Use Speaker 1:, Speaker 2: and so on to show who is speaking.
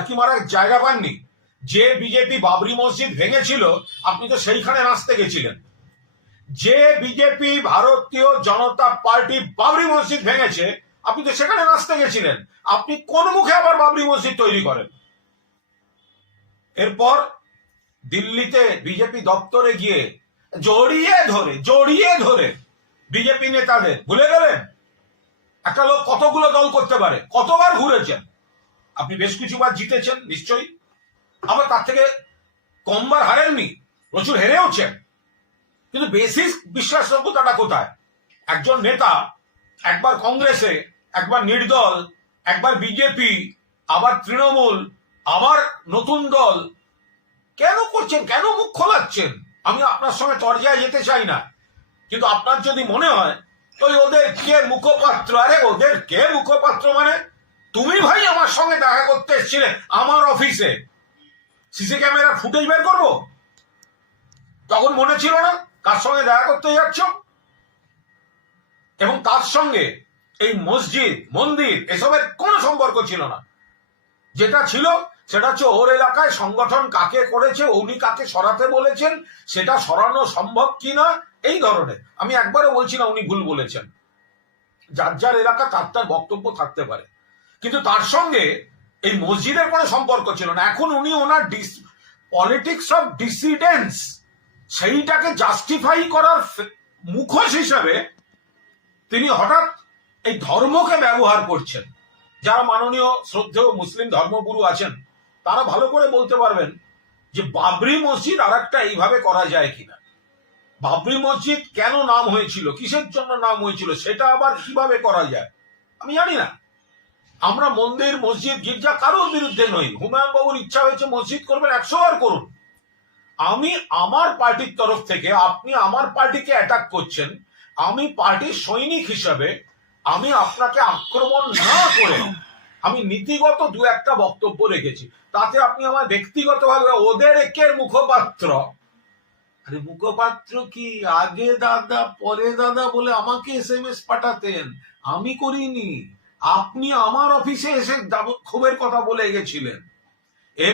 Speaker 1: কি মারার জায়গা পাননি। যে বিজেপি বাবরি মসজিদ ভেঙেছিল, আপনি তো সেইখানে নাচতে গেছিলেন। যে বিজেপি ভারতীয় জনতা পার্টি বাবরি মসজিদ ভেঙেছে, আপনি তো সেখানে নাচতে গেছিলেন। আপনি কোন মুখে আবার বাবরি মসজিদ তৈরি করেন? এরপর দিল্লিতে বিজেপি দপ্তরে গিয়ে জড়িয়ে ধরে জড়িয়ে ধরে বিজেপি নেতাদের, ভুলে গেলেন? একটা লোক কতগুলো দল করতে পারে? কতবার ঘুরেছেন? আপনি বেশ কিছুবার জিতেছেন, নিশ্চয়ই। আবার তার থেকে কমবার হারেননি, প্রচুর হেরেওছেন। কিন্তু বেসিক বিশ্বাসযোগ্যতাটা কোথায়? একজন নেতা একবার কংগ্রেসে, একবার নির্দল, একবার বিজেপি, আবার তৃণমূল, আবার নতুন দল। কেন করছেন? কেন মুখ খোলাচ্ছেন? আমি আপনার সঙ্গে তরজায় যেতে চাই না। কিন্তু আপনার যদি মনে হয় ওই ওদের কে মুখপাত্র? আরে ওদের কে মুখপাত্র মানে? তুমি ভাই আমার সঙ্গে দেখা করতে এসেছিলে, আমার অফিসে সিসি ক্যামেরা ফুটেজ বের করব? তখন মনে ছিল না কার সঙ্গে দেখা করতে যাচ্ছ। এবং তার সঙ্গে এই মসজিদ, মন্দির, এসবের কোনো সম্পর্ক ছিল না। যেটা ছিল, সেটা হচ্ছে ওর এলাকায় সংগঠন কাকে করেছে, উনি কাকে সরাতে বলেছেন, সেটা সরানো সম্ভব কিনা, এই ধরনের। আমি একবারও বলছি না উনি ভুল বলেছেন। যার যার এলাকা তার তার বক্তব্য থাকতে পারে। কিন্তু তার সঙ্গে এই মসজিদের কোনো সম্পর্ক ছিল না। এখন উনি ওনার পলিটিক্স অফ ডিসিডেন্স সেইটাকে জাস্টিফাই করার মুখোশ হিসাবে তিনি হঠাৎ এই ধর্মকে ব্যবহার করছেন। যারা মাননীয় শ্রদ্ধেয় মুসলিম ধর্মগুরু আছেন, তারা ভালো করে বলতে পারবেন যে বাবরি মসজিদ আর একটা এইভাবে করা যায় কিনা। বাবরি মসজিদ কেন নাম হয়েছিল? কিসের জন্য নাম হয়েছিল? সেটা আবার কীভাবে করা যায়? আমি জানি না। আমরা মন্দির, মসজিদ, গির্জা কারোর বিরুদ্ধে নই। হুমায়ুন বাবুর ইচ্ছা হয়েছে মসজিদ করবেন, একশো বার করুন। আমি আমার পার্টির তরফ থেকে, আপনি আমার পার্টিকে অ্যাটাক করছেন, আমি পার্টির সৈনিক হিসাবে আমি আপনাকে আক্রমণ না করে, আমি নীতিগত দু একটা বক্তব্য রেখেছি। তাতে আপনি আমার ব্যক্তিগতভাবে ওদের একের মুখপাত্র। আরে মুখপাত্র কি? আগে দাদা, পরে দাদা বলে আমাকে এস এম এস পাঠাতেন। আমি করিনি। আপনি আমার অফিসে এসে ক্ষোভের কথা বলে গেছিলেন।